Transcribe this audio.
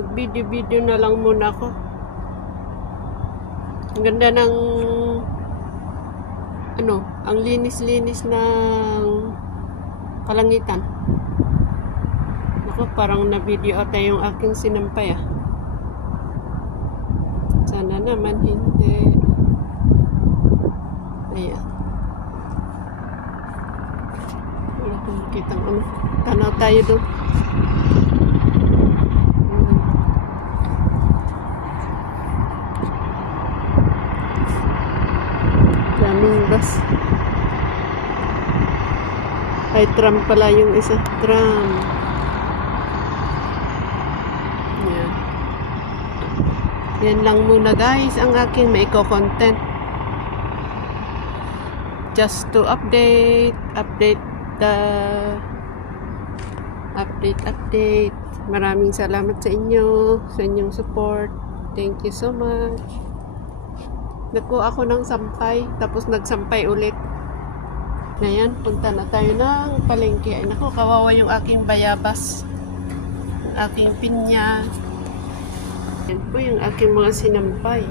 Mag-video-video na lang muna ako. Ang ganda ng ang linis-linis ng kalangitan. Ako, parang na-video ata yung aking sinampay ah. Sana naman hindi. Ayan. Wala kong makitang tanaw tayo doon. Daming bus. Ay, tram pala yung isa. Tram. Yan. Yan lang muna guys ang aking maiko-content. Just to update. Maraming salamat sa inyo. Sa inyong support. Thank you so much. Nagkuha ako ng sampay. Tapos nagsampay ulit. Ngayon, punta na tayo ng palengke. Ay naku, kawawa yung aking bayabas. Aking pinya. Yan po yung aking mga sinampay.